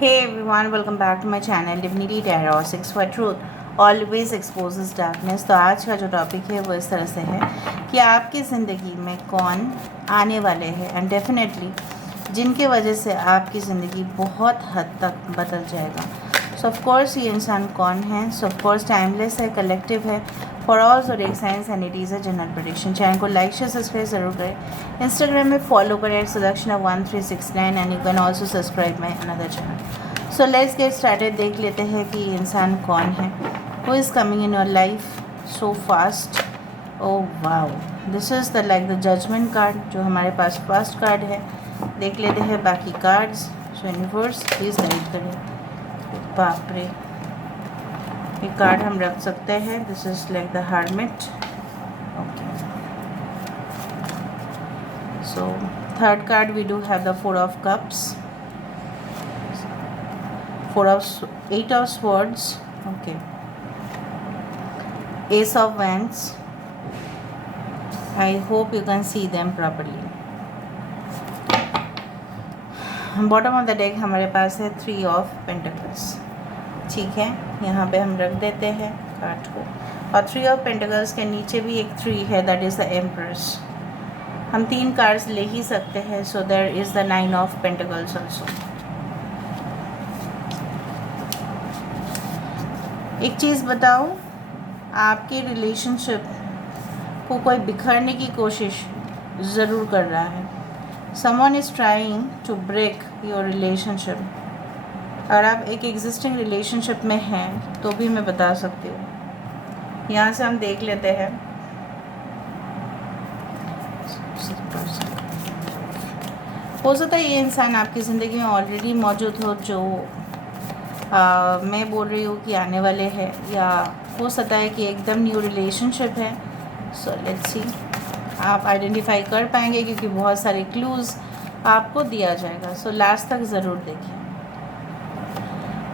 Hey everyone, welcome back to my channel Divinity Tarot 6 for Truth always exposes darkness। तो आज का जो topic है वो इस तरह से है कि आपकी ज़िंदगी में कौन आने वाले हैं एंड डेफिनेटली जिनके वजह से आपकी ज़िंदगी बहुत हद तक बदल जाएगा। सो ऑफ कोर्स ये इंसान कौन है? सो ऑफ कोर्स टाइमलेस है, कलेक्टिव है, for all zodiac science and it is a general prediction. Channel को लाइक शेयर सब्सक्राइब ज़रूर करें। इंस्टाग्राम में फॉलो करें Sudakshana1369 and you can also subscribe my another channel. So let's get started. देख लेते हैं कि ये इंसान कौन है, who is coming in your life so fast. Oh wow, this is the like the judgement card जो हमारे पास फर्स्ट कार्ड है। देख लेते हैं बाकी cards. So universe please guide करें। बाप रे, ये कार्ड हम रख सकते हैं। This is like the hermit. Okay, so third card we do have the 4 of cups, 8 of swords, okay, ace of wands. I hope you can see them properly. Bottom of the deck हमारे पास है 3 of pentacles. ठीक है, यहाँ पे हम रख देते हैं कार्ड को। और 3 ऑफ पेंटिकल्स के नीचे भी एक 3 है, दैट इज़ द एम्प्रेस। हम 3 कार्ड्स ले ही सकते हैं। So there is the 9 of pentacles also. एक चीज़ बताओ, आपके रिलेशनशिप को कोई बिखरने की कोशिश ज़रूर कर रहा है। Someone is trying to break your relationship. और आप एक एग्जिस्टिंग रिलेशनशिप में हैं तो भी मैं बता सकती हूँ। यहाँ से हम देख लेते हैं। हो सकता है ये इंसान आपकी ज़िंदगी में ऑलरेडी मौजूद हो, जो मैं बोल रही हूँ कि आने वाले हैं, या हो सकता है कि एकदम न्यू रिलेशनशिप है। सो लेट्स सी, आप आइडेंटिफाई कर पाएंगे क्योंकि बहुत सारे क्लूज़ आपको दिया जाएगा। सो लास्ट तक ज़रूर देखिए।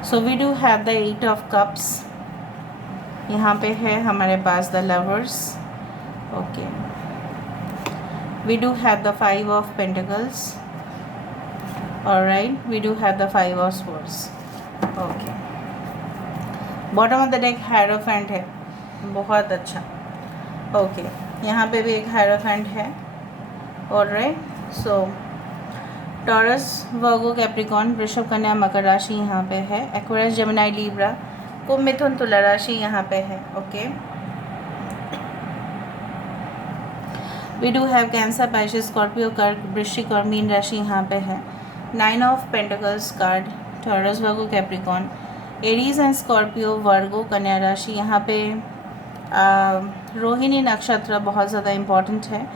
So we do have the 8 of cups. यहाँ पे है हमारे पास the lovers. Okay, we do have the 5 of pentacles. Alright, we do have the 5 of swords. Okay, bottom of the deck hierophant है, बहुत अच्छा। ओके, यहाँ पे भी एक हायरोफेंट है। Alright, so Taurus, Virgo, Capricorn, वृषभ, कन्या, मकर राशि यहाँ पे है। एक्वेरियस, जेमिनी, लिब्रा, कुंभ, मिथुन, तुला राशि यहाँ पे है। Okay, we do have Cancer, Pisces, Scorpio, कर्क, वृश्चिक और मीन राशि यहाँ पे है। 9 of pentacles card, Taurus, Virgo, Capricorn, Aries and Scorpio, Virgo, कन्या राशि यहाँ पे। रोहिणी नक्षत्र बहुत ज़्यादा इम्पॉर्टेंट है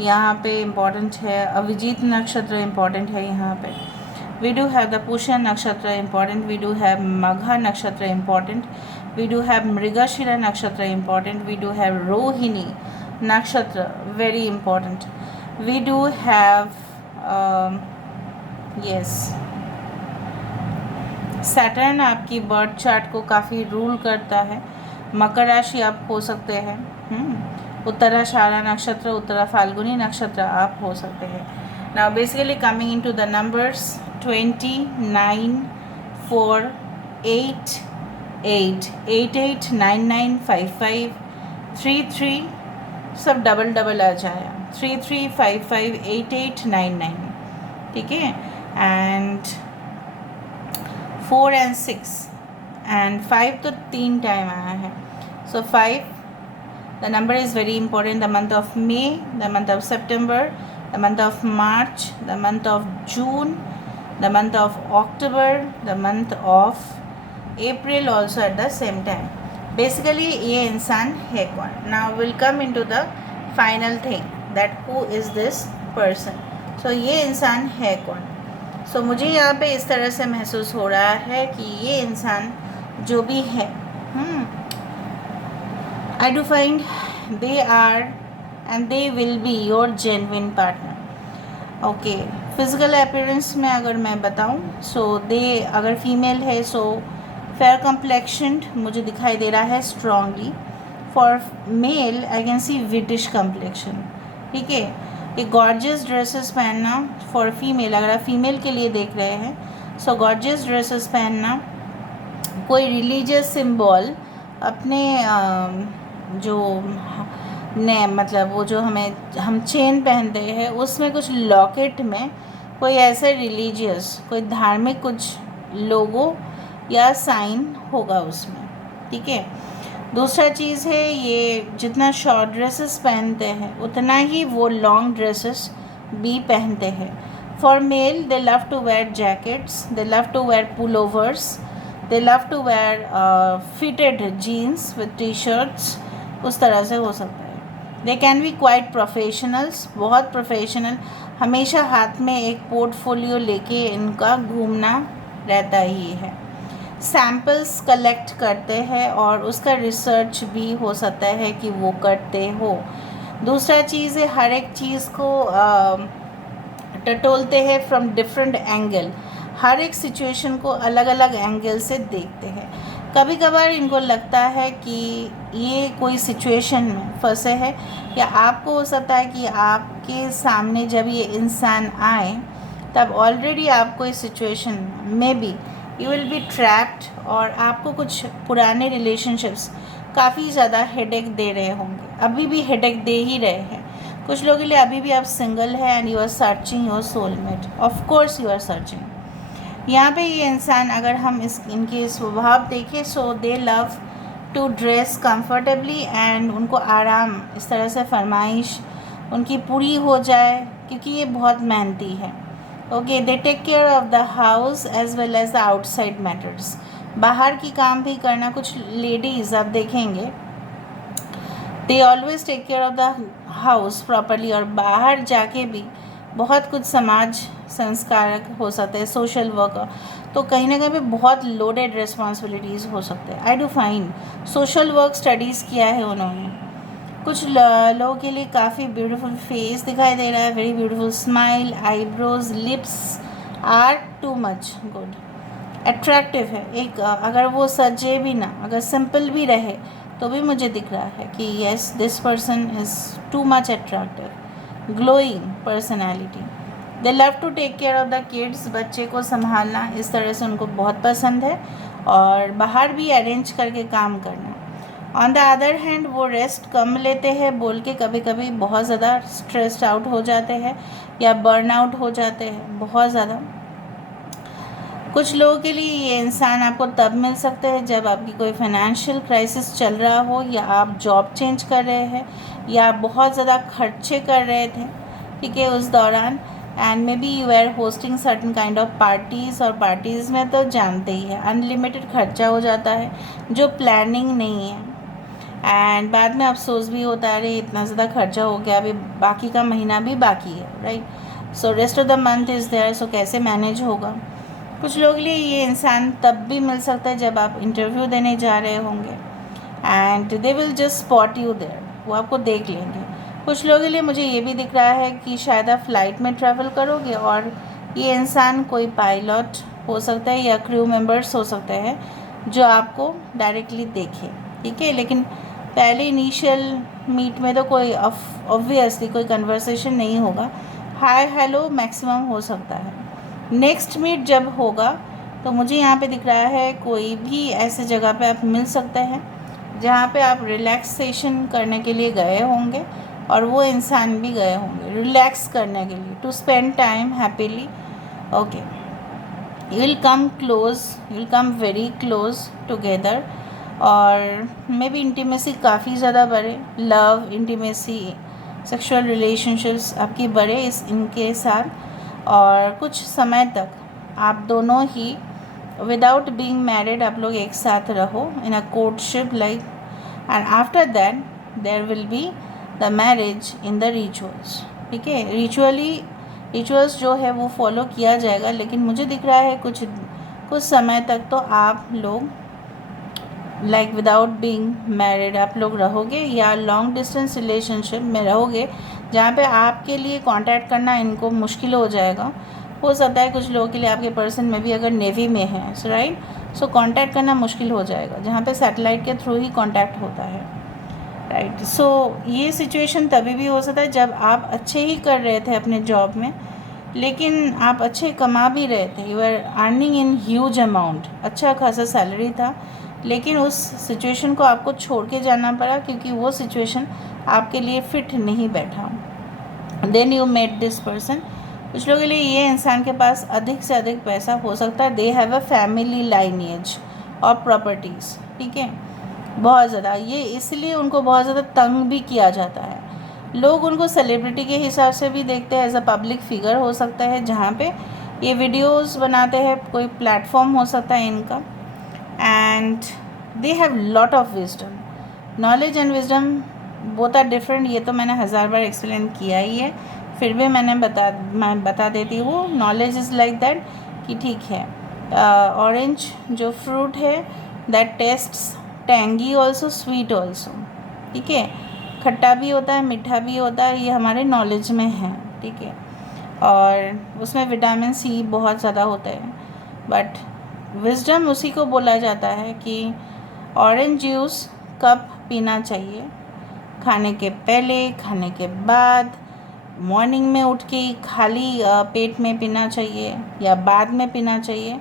यहाँ पे, इम्पॉर्टेंट है। अभिजीत नक्षत्र इम्पॉर्टेंट है यहाँ पे। We do have the Pushya nakshatra important. We do have Magha nakshatra important. We do have Mrigashira nakshatra important. We do have Rohini nakshatra very important. We do have yes, Saturn आपकी बर्थ चार्ट को काफ़ी रूल करता है। मकर राशि आप हो सकते हैं। उत्तराषाढ़ा नक्षत्र, उत्तरा फाल्गुनी नक्षत्र आप हो सकते हैं। Now basically coming into the numbers 20, 9, 4, 8, 8, 8, 8, 9, 9, 5, 5, 3, 3, सब डबल डबल आ जाए। 3, 3, 5, 5, 8, 8, 9, 9, ठीक है। एंड 4 एंड 6 एंड 5 तो 3 टाइम आया है। सो 5, the number is very important. The month of May, the month of September, the month of March, the month of June, the month of October, the month of April also at the same time. Basically ये इंसान है कौन? Now we'll come into the final thing that who is this person. So ये इंसान है कौन? So मुझे यहाँ पे इस तरह से महसूस हो रहा है कि ये इंसान जो भी है, I do find they are and they will be your genuine partner. Okay, physical appearance में अगर मैं बताऊँ, सो दे अगर फीमेल है सो फेयर कम्प्लेक्शनड मुझे दिखाई दे रहा है strongly. For male I can see whitish complexion. ठीक है, ये गॉर्जियस ड्रेसेस पहनना फॉर फीमेल, अगर आप फीमेल के लिए देख रहे हैं सो गॉर्जियस ड्रेसेस पहनना, कोई रिलीजियस सिंबल अपने जो ने मतलब वो जो हम चेन पहनते हैं उसमें कुछ लॉकेट में कोई ऐसा रिलीजियस कोई धार्मिक कुछ लोगो या साइन होगा उसमें, ठीक है। दूसरा चीज़ है, ये जितना शॉर्ट ड्रेसेस पहनते हैं उतना ही वो लॉन्ग ड्रेसेस भी पहनते हैं। For male they love to wear jackets, they love to wear pullovers, they love to wear fitted jeans with T shirts, उस तरह से हो सकता है। They can be quite professionals, बहुत प्रोफेशनल, हमेशा हाथ में एक पोर्टफोलियो लेके इनका घूमना रहता ही है। सैम्पल्स कलेक्ट करते हैं और उसका रिसर्च भी हो सकता है कि वो करते हो। दूसरा चीज़ है, हर एक चीज़ को टटोलते हैं फ्रॉम डिफरेंट एंगल, हर एक सिचुएशन को अलग अलग एंगल से देखते हैं। कभी कभार इनको लगता है कि ये कोई सिचुएशन में फंसे हैं, या आपको हो सकता है कि आपके सामने जब ये इंसान आए तब ऑलरेडी आपको इस सिचुएशन में भी यू विल बी ट्रैप्ड और आपको कुछ पुराने रिलेशनशिप्स काफ़ी ज़्यादा हेडेक दे रहे होंगे, अभी भी हेडेक दे ही रहे हैं। कुछ लोगों के लिए अभी भी आप सिंगल है and you are searching your soulmate, of course you are searching. यहाँ पे ये इंसान अगर हम इनके स्वभाव देखें, so they love to dress comfortably and उनको आराम इस तरह से फरमाइश उनकी पूरी हो जाए, क्योंकि ये बहुत मेहनती है। Okay, they take care of the house as well as the outside matters, बाहर की काम भी करना। कुछ लेडीज़ आप देखेंगे they always take care of the house properly, और बाहर जाके भी बहुत कुछ समाज संस्कारक हो सकते हैं, सोशल वर्क, तो कहीं ना कहीं पे बहुत लोडेड रिस्पॉन्सिबिलिटीज़ हो सकते हैं। I do fine social work studies किया है उन्होंने। कुछ लोगों के लिए काफ़ी ब्यूटीफुल फेस दिखाई दे रहा है, very beautiful smile, eyebrows, lips are too much good, attractive है। एक अगर वो सजे भी ना, अगर सिंपल भी रहे तो भी मुझे दिख रहा है कि yes this person is too much attractive, glowing personality. They love to take care of the kids, बच्चे को संभालना इस तरह से उनको बहुत पसंद है, और बाहर भी अरेंज करके काम करना। ऑन द अदर हैंड वो रेस्ट कम लेते हैं, बोल के कभी कभी बहुत ज़्यादा स्ट्रेस्ड आउट हो जाते हैं या बर्न आउट हो जाते हैं बहुत ज़्यादा। कुछ लोगों के लिए ये इंसान आपको तब मिल सकते हैं जब आपकी कोई फाइनेंशियल क्राइसिस चल रहा हो, या आप जॉब चेंज कर रहे हैं, या बहुत ज़्यादा खर्चे कर रहे थे, ठीक है, उस दौरान। And maybe you are hosting certain kind of parties, और पार्टीज़ में तो जानते ही है अनलिमिटेड खर्चा हो जाता है जो प्लानिंग नहीं है, एंड बाद में अफसोस भी होता है अरे इतना ज़्यादा खर्चा हो गया, अभी बाकी का महीना भी बाकी है, right. So rest of the month is there, so कैसे मैनेज होगा। कुछ लोगों के लिए ये इंसान तब भी मिल सकता है जब आप इंटरव्यू देने जा रहे होंगे, and they will just spot you there, वो आपको देख लेंगे। कुछ लोगों के लिए मुझे ये भी दिख रहा है कि शायद आप फ्लाइट में ट्रैवल करोगे, और ये इंसान कोई पायलट हो सकता है या क्रू मेंबर्स हो सकते हैं जो आपको डायरेक्टली देखे, ठीक है। लेकिन पहले इनिशियल मीट में तो कोई ऑब्वियसली कोई कन्वर्सेशन नहीं होगा, हाय हेलो मैक्सिमम हो सकता है। नेक्स्ट मीट जब होगा तो मुझे यहाँ पे दिख रहा है कोई भी ऐसे जगह पे आप मिल सकते हैं जहाँ पे आप रिलैक्सेशन करने के लिए गए होंगे, और वो इंसान भी गए होंगे रिलैक्स करने के लिए, to spend time happily. Okay, you will come close, you will come very close together, और मे बी इंटीमेसी काफ़ी ज़्यादा बढ़े, लव, इंटीमेसी, सेक्सुअल रिलेशनशिप्स आपकी बढ़े इनके साथ, और कुछ समय तक आप दोनों ही विदाउट बीइंग मैरिड आप लोग एक साथ रहो in a courtship like, and after that there will be the marriage in the rituals, ठीक है। रिचुअल्स जो है वो फॉलो किया जाएगा, लेकिन मुझे दिख रहा है कुछ समय तक तो आप लोग लाइक विदाउट बीइंग मैरिड आप लोग रहोगे, या लॉन्ग डिस्टेंस रिलेशनशिप में रहोगे जहाँ पे आपके लिए कांटेक्ट करना इनको मुश्किल हो जाएगा। हो सकता है कुछ लोगों के लिए आपके पर्सन में भी अगर नेवी में है, सो राइट, सो कांटेक्ट करना मुश्किल हो जाएगा, जहाँ पे सैटेलाइट के थ्रू ही कांटेक्ट होता है, राइट। सो ये सिचुएशन तभी भी हो सकता है जब आप अच्छे ही कर रहे थे अपने जॉब में, लेकिन आप अच्छे कमा भी रहे थे, you are earning in huge amount, अच्छा खासा सैलरी था, लेकिन उस सिचुएशन को आपको छोड़ के जाना पड़ा क्योंकि वो सिचुएशन आपके लिए फिट नहीं बैठा। Then you met this person. कुछ लोगों के लिए ये इंसान के पास अधिक से अधिक पैसा हो सकता है, they have a family lineage और प्रॉपर्टीज़, ठीक है, बहुत ज़्यादा। ये इसलिए उनको बहुत ज़्यादा तंग भी किया जाता है। लोग उनको सेलिब्रिटी के हिसाब से भी देखते हैं, एज अ पब्लिक फिगर हो सकता है जहाँ पे ये वीडियोस बनाते हैं, कोई प्लेटफॉर्म हो सकता है इनका। And they have lot of wisdom, knowledge and wisdom both are different. ये तो मैंने 1000 बार एक्सप्लेन किया ही है, फिर भी मैं बता देती हूँ। नॉलेज इज़ लाइक दैट कि ठीक है, ऑरेंज जो फ्रूट है that tests tangy also sweet also, ठीक है, खट्टा भी होता है मीठा भी होता है, ये हमारे नॉलेज में है, ठीक है, और उसमें विटामिन सी बहुत ज़्यादा होता है। बट विजडम उसी को बोला जाता है कि ऑरेंज जूस कब पीना चाहिए, खाने के पहले, खाने के बाद, मॉर्निंग में उठ के खाली पेट में पीना चाहिए या बाद में पीना चाहिए,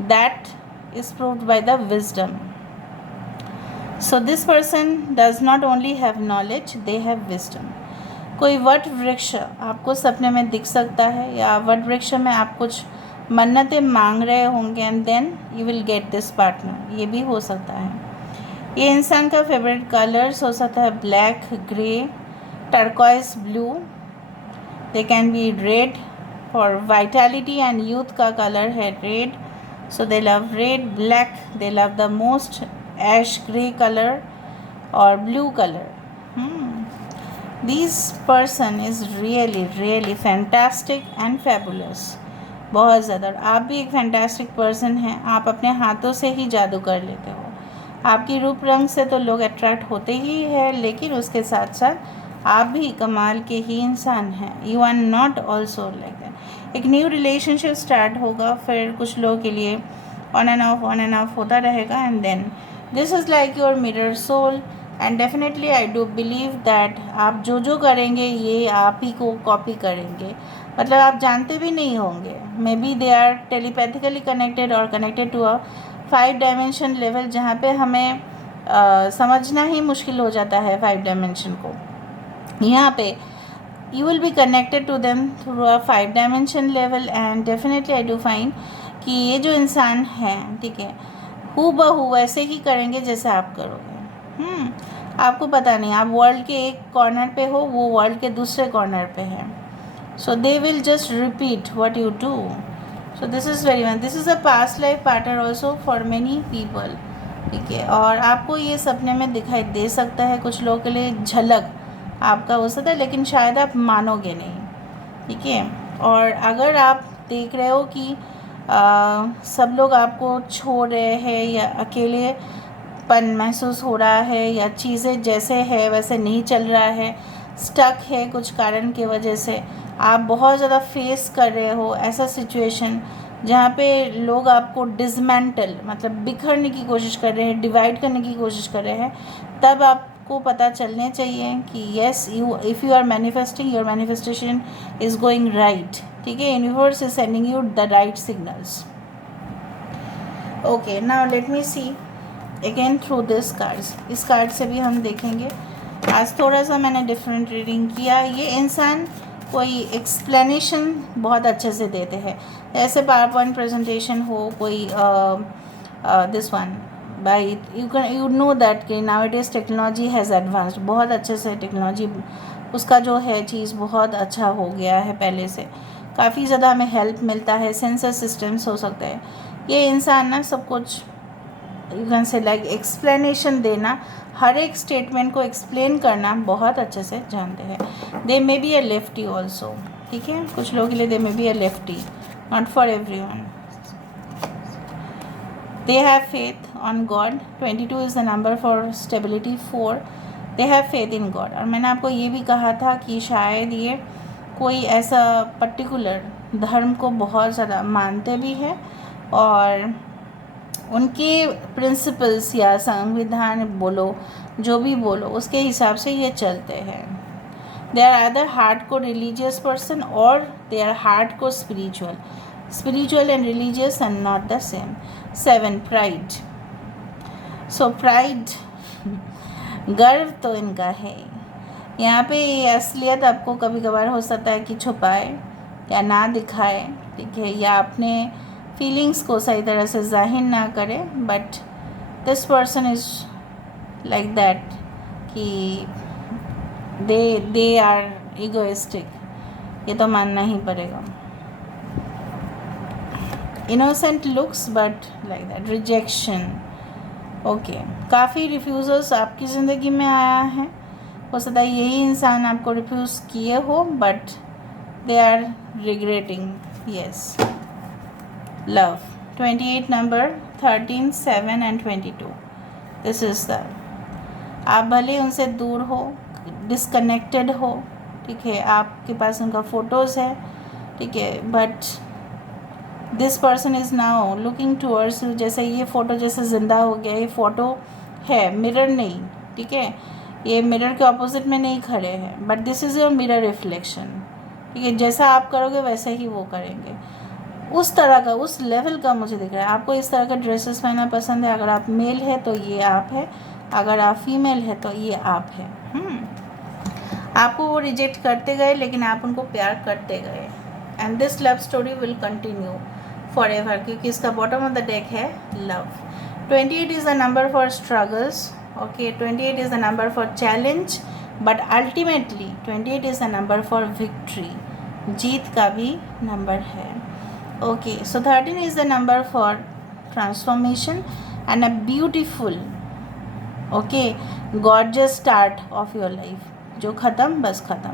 that is proved by the wisdom. So this person does not only have knowledge, they have wisdom. कोई वट वृक्ष आपको सपने में दिख सकता है, या वट वृक्ष में आप कुछ मन्नतें मांग रहे होंगे and then you will get this partner, ये भी हो सकता है। ये इंसान का फेवरेट कलर्स हो सकता है black, grey, turquoise blue, they can be red, for vitality and youth का कलर है red, so they love red, black they love the most, ash grey colour और blue colour. This person is really fantastic and fabulous, बहुत ज़्यादा। आप भी एक fantastic person हैं, आप अपने हाथों से ही जादू कर लेते हो। आपकी रूप रंग से तो लोग अट्रैक्ट होते ही है, लेकिन उसके साथ साथ आप भी कमाल के ही इंसान हैं। You are not also like that. एक न्यू रिलेशनशिप स्टार्ट होगा, फिर कुछ लोगों के लिए ऑन एंड ऑफ होता रहेगा, and then this is like your mirror soul. And definitely I do believe that आप जो करेंगे ये आप ही को कॉपी करेंगे, मतलब आप जानते भी नहीं होंगे। Maybe they are telepathically connected और connected to a 5 dimension level, जहाँ पे हमें समझना ही मुश्किल हो जाता है 5 डायमेंशन को। यहाँ पे you will be connected to them through a 5 dimension level, and definitely I do find कि ये जो इंसान है, ठीक है, हूबहू वैसे ही करेंगे जैसे आप करोगे। आपको पता नहीं, आप वर्ल्ड के एक कॉर्नर पे हो, वो वर्ल्ड के दूसरे कॉर्नर पे है, so they will just repeat what you do. So this is very much, this is a past life pattern also for many people, ठीक है। और आपको ये सपने में दिखाई दे सकता है, कुछ लोगों के लिए झलक आपका हो सकता है, लेकिन शायद आप मानोगे नहीं, ठीक है। और अगर आप देख रहे हो कि सब लोग आपको छोड़ रहे हैं या अकेलेपन महसूस हो रहा है, या चीज़ें जैसे है वैसे नहीं चल रहा है, स्टक है कुछ कारण की वजह से, आप बहुत ज़्यादा फेस कर रहे हो ऐसा सिचुएशन जहाँ पे लोग आपको डिसमेंटल मतलब बिखरने की कोशिश कर रहे हैं, डिवाइड करने की कोशिश कर रहे हैं, तब आपको पता चलने चाहिए कि yes if you are manifesting, your manifestation is going right, ठीक है। Universe is sending you the right signals. Okay, now let me see again through this cards. इस कार्ड से भी हम देखेंगे। आज थोड़ा सा मैंने डिफरेंट रीडिंग किया। ये इंसान कोई एक्सप्लेनेशन बहुत अच्छे से देते हैं, जैसे पावर पॉइंट प्रेजेंटेशन हो, कोई this one by you know that कि now it is technology has advanced, बहुत अच्छे से टेक्नोलॉजी उसका जो है चीज़ बहुत अच्छा हो गया है पहले से, काफ़ी ज़्यादा हमें हेल्प मिलता है, सेंसर सिस्टम्स हो सकते हैं। ये इंसान ना सब कुछ you can say like explanation देना, हर एक स्टेटमेंट को एक्सप्लेन करना बहुत अच्छे से जानते हैं। They may be a lefty also, ठीक है, कुछ लोगों के लिए they may be a lefty, not for everyone. They have faith on God, 22 is the number for stability 4, they have faith in God. और मैंने आपको ये भी कहा था कि शायद ये कोई ऐसा पर्टिकुलर धर्म को बहुत ज़्यादा मानते भी है, और उनके प्रिंसिपल्स या संविधान बोलो, जो भी बोलो, उसके हिसाब से ये चलते हैं। They are either hardcore religious person or they are hardcore spiritual. Spiritual and religious are not the same. 7. Pride. So pride, गर्व तो इनका है। यहाँ पे असलियत आपको कभी कभार हो सकता है कि छुपाए या ना दिखाए, ठीक है, या अपने फीलिंग्स को सही तरह से जाहिर ना करे, but this person is like that कि दे आर इगोइस्टिक, ये तो मानना ही पड़ेगा। Innocent looks but like that rejection. Okay, काफ़ी रिफ्यूज़ल्स आपकी ज़िंदगी में आया है, हो सकता है यही इंसान आपको रिफ्यूज़ किए हो, but they are regretting. Yes, love 28 number 13, 7 and 22, this is the, आप भले उनसे दूर हो, डिसकनेक्टेड हो, ठीक है, आपके पास उनका फ़ोटोज़ है, ठीक है, but this person is now looking towards you. जैसे ये फ़ोटो जैसे ज़िंदा हो गया, ये फ़ोटो है, मिरर नहीं, ठीक है, ये मिरर के ऑपोजिट में नहीं खड़े हैं, but this is your mirror reflection, ठीक है, जैसा आप करोगे वैसे ही वो करेंगे, उस तरह का, उस लेवल का मुझे दिख रहा है। आपको इस तरह का ड्रेसेस पहनना पसंद है, अगर आप मेल है तो ये आप है, अगर आप फीमेल है तो ये आप है। आपको वो रिजेक्ट करते गए लेकिन आप उनको प्यार करते गए, and this love story will continue forever, क्योंकि इसका बॉटम ऑफ द डेक है love. 28 is the number for struggles, okay, 28 is the number for challenge, but ultimately 28 is the number for victory, जीत का भी नंबर है। Okay, so 13 is the number for transformation and a beautiful, okay, gorgeous start of your life. जो ख़त्म बस ख़त्म,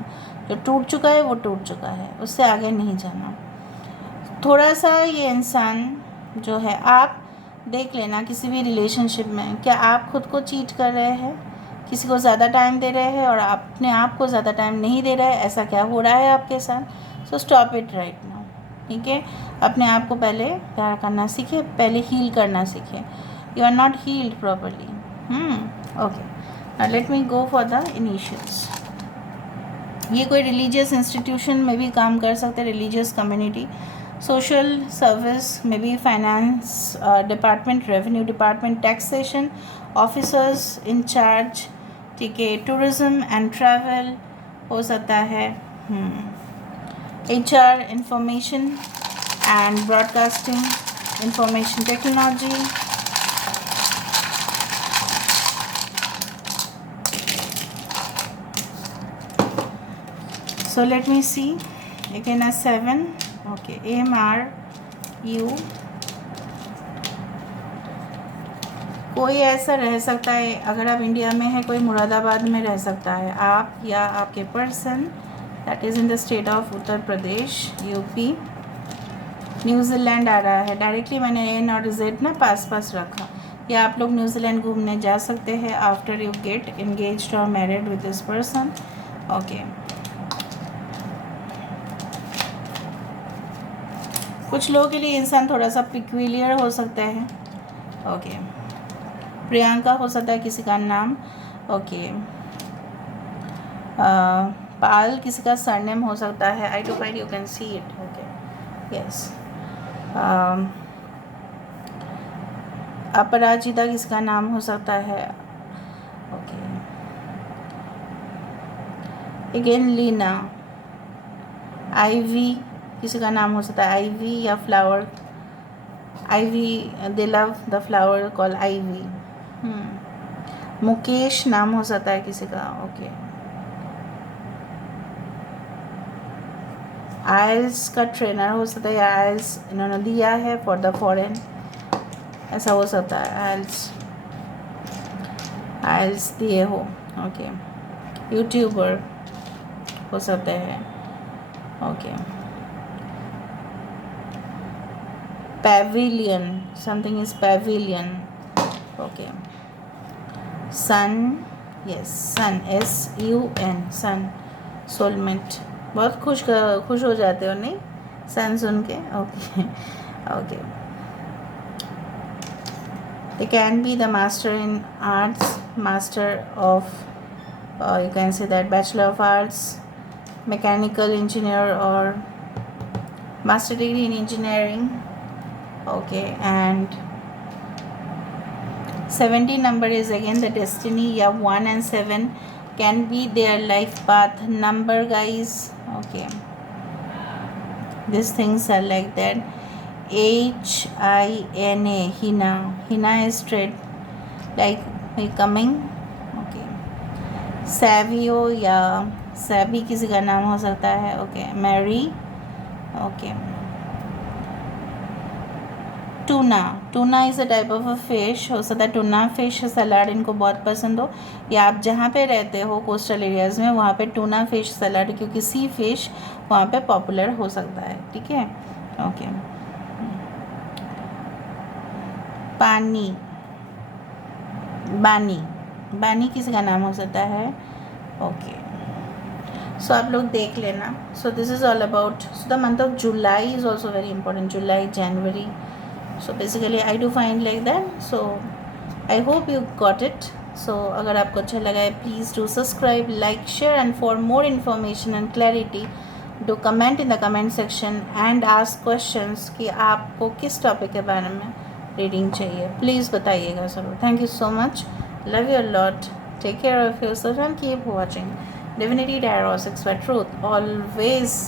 जो टूट चुका है वो टूट चुका है, उससे आगे नहीं जाना। थोड़ा सा ये इंसान जो है, आप देख लेना किसी भी रिलेशनशिप में, क्या आप खुद को चीट कर रहे हैं, किसी को ज़्यादा टाइम दे रहे हैं और अपने आप को ज़्यादा टाइम नहीं दे रहे हैं, ऐसा क्या हो रहा है आपके साथ। So stop it right now, ठीक है, अपने आप को पहले प्यार करना सीखे, पहले हील करना सीखे। You are not healed properly. Okay, let me go for the initials. ये कोई रिलीजियस इंस्टीट्यूशन में भी काम कर सकते हैं, रिलीजियस कम्युनिटी, सोशल सर्विस में भी, finance department, revenue department, taxation officers in charge, ठीक है, टूरिज्म एंड ट्रैवल हो सकता है, HR, information and broadcasting, information technology, so let me see again a 7, okay, MRU। कोई ऐसा रह सकता है, अगर आप इंडिया में है, कोई मुरादाबाद में रह सकता है, आप या आपके person, that is in the state of Uttar Pradesh, UP, New Zealand आ रहा है डायरेक्टली, मैंने N और Z ना पास पास रखा, या आप लोग न्यूजीलैंड घूमने जा सकते हैं आफ्टर यू गेट एंगेज्ड और married with this person. Okay, कुछ लोगों के लिए इंसान थोड़ा सा पिक्यूलियर हो सकता है। ओके, प्रियंका हो सकता है किसी का नाम, ओके, पाल किसी का सरनेम हो सकता है, I too find you can see it, okay, yes, Aparajita किसी का नाम हो सकता है, ओके, अगेन लीना, आईवी किसी का नाम हो सकता है, आईवी या flower, Ivy, they love the flower call Ivy. Mukesh नाम हो सकता है किसी का, ओके, आइल्स का ट्रेनर हो सकता है, आइल्स इन्होंने दिया है फॉर द फॉरेन, ऐसा हो सकता है, आइल्स दिए हो, ओके, यूट्यूबर हो सकते हैं, okay, pavilion, something is pavilion, okay, sun, yes, sun, SUN, sun, soulmate, बहुत खुश हो जाते हो नहीं सन सुन के, okay, okay, they can be the master in arts, master of you can say that bachelor of arts, mechanical engineer or master degree in engineering. Okay, and 17 number is again the destiny. Yeah, 1 and 7 can be their life path number, guys. Okay, these things are like that. HINA, Hina is straight, like coming. Okay, Savio या सैवी किसी का नाम हो सकता है. Okay, Mary. Okay, tuna is a type of a fish. हो सकता है टूना फिश सलाड इनको बहुत पसंद हो, या आप जहाँ पे रहते हो कोस्टल एरियाज़ में वहाँ पे टूना फिश सलाड, क्योंकि सी फिश वहाँ पे पॉपुलर हो सकता है. ठीक है. ओके, पानी, बानी किसी का नाम हो सकता है. ओके, सो आप लोग देख लेना. So this is all about. So the month of July is also very important. July, January. So basically I do find like that. So I hope you got it. So अगर आपको अच्छा लगा है please do subscribe, like, share, and for more information and clarity do comment in the comment section and ask questions कि आपको किस topic के बारे में रीडिंग चाहिए. प्लीज़ बताइएगा ज़रूर. Thank you so much. Love you lot. Take care of yourself and keep watching Divinity Tarot 6, where truth always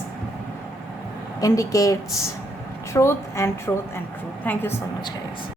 indicates truth and truth and truth. Thank you so much, guys.